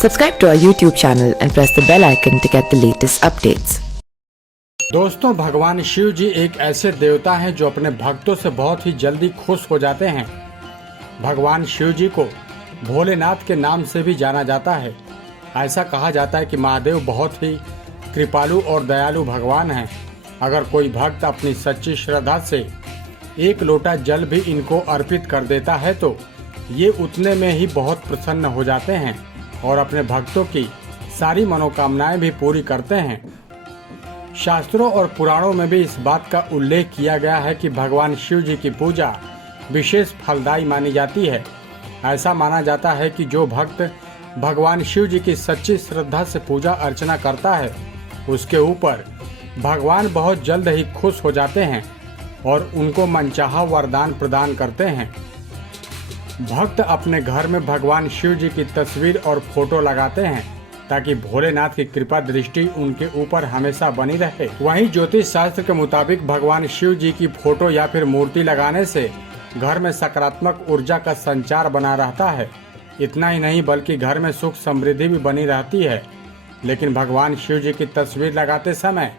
Subscribe to our YouTube channel and press the bell icon to get the latest updates. दोस्तों, भगवान शिव जी एक ऐसे देवता हैं जो अपने भक्तों से बहुत ही जल्दी खुश हो जाते हैं। भगवान शिव जी को भोलेनाथ के नाम से भी जाना जाता है। ऐसा कहा जाता है कि महादेव बहुत ही कृपालु और दयालु भगवान हैं। अगर कोई भक्त अपनी सच्ची श्रद्धा से एक लोटा जल भी इनको अर्पित कर देता है तो ये उतने में ही बहुत प्रसन्न हो जाते हैं और अपने भक्तों की सारी मनोकामनाएं भी पूरी करते हैं। शास्त्रों और पुराणों में भी इस बात का उल्लेख किया गया है कि भगवान शिव जी की पूजा विशेष फलदायी मानी जाती है। ऐसा माना जाता है कि जो भक्त भगवान शिव जी की सच्ची श्रद्धा से पूजा अर्चना करता है उसके ऊपर भगवान बहुत जल्द ही खुश हो जाते हैं और उनको मनचाहा वरदान प्रदान करते हैं। भक्त अपने घर में भगवान शिव जी की तस्वीर और फोटो लगाते हैं ताकि भोलेनाथ की कृपा दृष्टि उनके ऊपर हमेशा बनी रहे। वहीं ज्योतिष शास्त्र के मुताबिक भगवान शिव जी की फोटो या फिर मूर्ति लगाने से घर में सकारात्मक ऊर्जा का संचार बना रहता है। इतना ही नहीं बल्कि घर में सुख समृद्धि भी बनी रहती है। लेकिन भगवान शिव जी की तस्वीर लगाते समय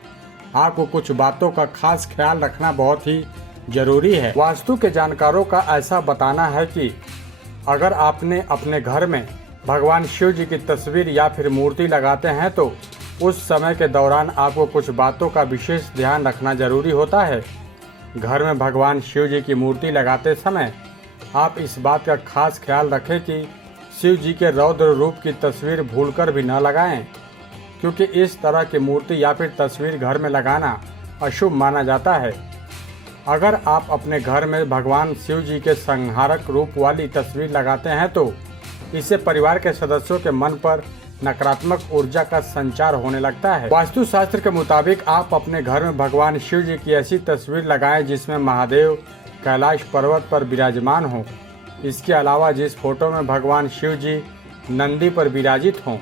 आपको कुछ बातों का खास ख्याल रखना बहुत ही जरूरी है। वास्तु के जानकारों का ऐसा बताना है कि अगर आपने अपने घर में भगवान शिव जी की तस्वीर या फिर मूर्ति लगाते हैं तो उस समय के दौरान आपको कुछ बातों का विशेष ध्यान रखना जरूरी होता है। घर में भगवान शिव जी की मूर्ति लगाते समय आप इस बात का खास ख्याल रखें कि शिव जी के रौद्र रूप की तस्वीर भूलकर भी न लगाएं, क्योंकि इस तरह की मूर्ति या फिर तस्वीर घर में लगाना अशुभ माना जाता है। अगर आप अपने घर में भगवान शिव जी के संहारक रूप वाली तस्वीर लगाते हैं तो इससे परिवार के सदस्यों के मन पर नकारात्मक ऊर्जा का संचार होने लगता है। वास्तु शास्त्र के मुताबिक आप अपने घर में भगवान शिव जी की ऐसी तस्वीर लगाएं जिसमें महादेव कैलाश पर्वत पर विराजमान हो। इसके अलावा जिस फोटो में भगवान शिव जी नंदी पर विराजित हों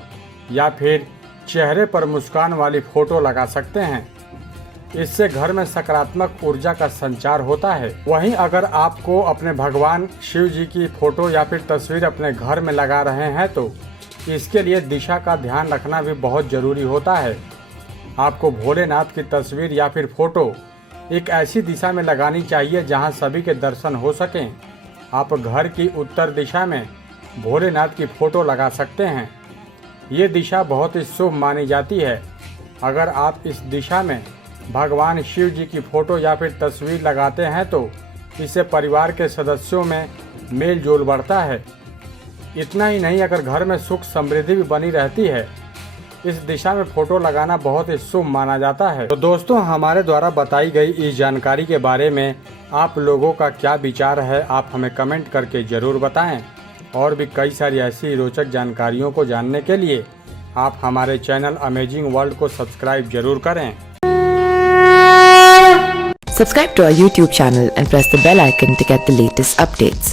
या फिर चेहरे पर मुस्कान वाली फोटो लगा सकते हैं। इससे घर में सकारात्मक ऊर्जा का संचार होता है। वहीं अगर आपको अपने भगवान शिव जी की फोटो या फिर तस्वीर अपने घर में लगा रहे हैं तो इसके लिए दिशा का ध्यान रखना भी बहुत जरूरी होता है। आपको भोलेनाथ की तस्वीर या फिर फोटो एक ऐसी दिशा में लगानी चाहिए जहां सभी के दर्शन हो सकें। आप घर की उत्तर दिशा में भोलेनाथ की फोटो लगा सकते हैं। ये दिशा बहुत ही शुभ मानी जाती है। अगर आप इस दिशा में भगवान शिव जी की फोटो या फिर तस्वीर लगाते हैं तो इससे परिवार के सदस्यों में मेल जोल बढ़ता है। इतना ही नहीं, अगर घर में सुख समृद्धि भी बनी रहती है। इस दिशा में फोटो लगाना बहुत ही शुभ माना जाता है। तो दोस्तों, हमारे द्वारा बताई गई इस जानकारी के बारे में आप लोगों का क्या विचार है, आप हमें कमेंट करके ज़रूर बताएं। और भी कई सारी ऐसी रोचक जानकारियों को जानने के लिए आप हमारे चैनल अमेजिंग वर्ल्ड को सब्सक्राइब जरूर करें। Subscribe to our YouTube channel and press the bell icon to get the latest updates.